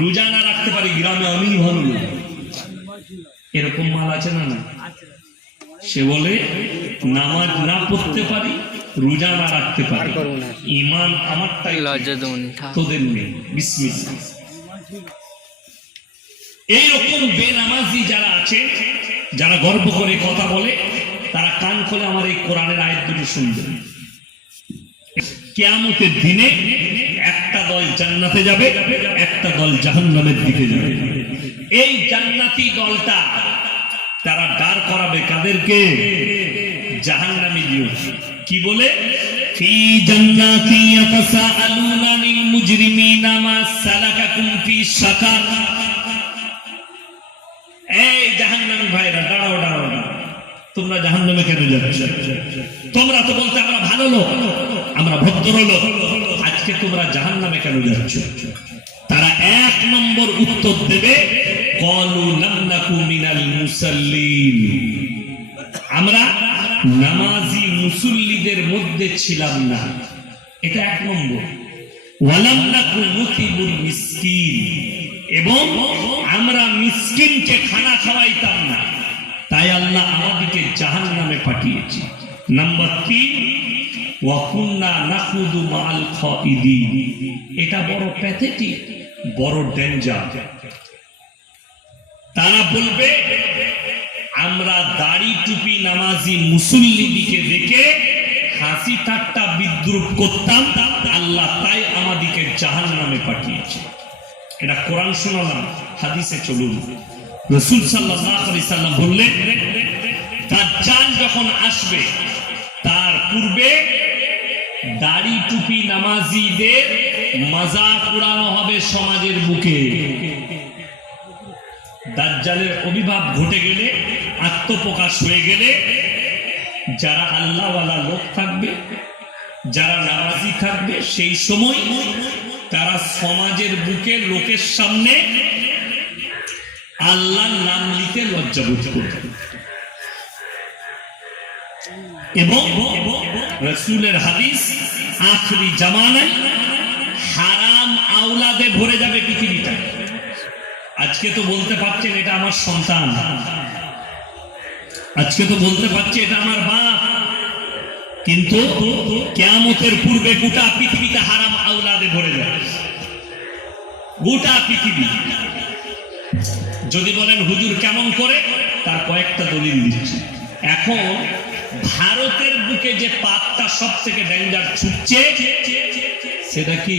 রোজা না রাখতে পারি, গ্রামে আমি ভালো না, এরকম মাল আছে না? না, সে বলে নামাজ না পড়তে পারি, রোজা না রাখতে পারি, ইমান আমারটাই, তোদের নেই। বিসমিল্লাহ। এইরকম বেনামাজি যারা আছে, যারা গর্ব করে কথা বলে, তারা কান খোলে আমার এই কোরআনের আয়াত দুটো শুনবেন। কিয়ামতের দিনে একটা দল জান্নাতে যাবে, একটা দল জাহান্নামের দিকে যাবে। এই জান্নাতি দলটা তারা দাঁড় করাবে কাদেরকে? জাহান্নামী দিও। কি বলে? ফি জান্নাতি ইয়াতাসাআলুনা আনিল মুজরিমিনা মা সালাকাকুম ফি সাকার। এই জাহান্নামী ভাইরা, দাঁড়াও দাঁড়াও, তোমরা জাহান্নামে কেন যাচ্ছ? তোমরা তো বলতে আমরা ভালো লোক, আমরা ভদ্রলোক, আজকে তোমরা জাহান্নামে কেন যাচ্ছ? তারা এক নম্বর উত্তর দেবে, ক্বালু লাম নাকু মিনাল মুসাল্লিন, আমরা নামাজি মুসল্লিদের মধ্যে ছিলাম না, এটা এক নম্বর। ওয়ালাম নাকু মুতিবুল মিসকিন, এবং আমরা মিসকিনকে খানা খাওয়াইতাম না, তাই আল্লাহ আমাদেরকে জাহান্নামে পাঠিয়েছে। নাম্বার 3, ওয়া কুন্না নাখুদু মাআল খাইদিন, এটা বড় প্যাথেটিক, বড় ডেঞ্জার। তারা বলবে আমরা দাড়ি টুপি নামাজি মুসল্লিদিকে দেখে হাসি ঠাট্টা বিদ্রুপ করতাম, আল্লাহ তাই আমাদেরকে জাহান্নামে পাঠিয়েছে। এটা কোরআন শোনালাম, হাদিসে চলুন। রাসূল সাল্লাল্লাহু আলাইহি সাল্লাম বললেন, দাজ্জাল যখন আসবে তার পূর্বে দাড়ি টুপি নামাজিদের মাজাক উড়ানো হবে সমাজের বুকে। দাজ্জালের আবির্ভাব ঘটে গেলে, আত্মপ্রকাশ হয়ে গেলে, যারা আল্লাহওয়ালা লোক থাকবে, যারা নামাজি থাকবে, সেই সময় তারা সমাজের বুকে লোকের সামনে আল্লাহর নাম নিতে লজ্জাবোধ করবে। এবং রাসূলের হাদিস, আখরি জামানায় হারাম আওলাদে ভরে যাবে পৃথিবীটা। আজকে তো বলতে পারছেন এটা আমার সন্তান, আজকে তো বলতে পারছে এটা আমার বাপ, কিন্তু কিয়ামতের পূর্বে গোটা পৃথিবীতে হারাম আওলাদে ভরে যাবে, গোটা পৃথিবী। যদি বলেন হুজুর কেমন করে, তার কয়েকটা দলিল দিচ্ছি। এখন ভারতের বুকে যে পাতটা সব থেকে ডেঞ্জার ছুটছে, সেটা কি?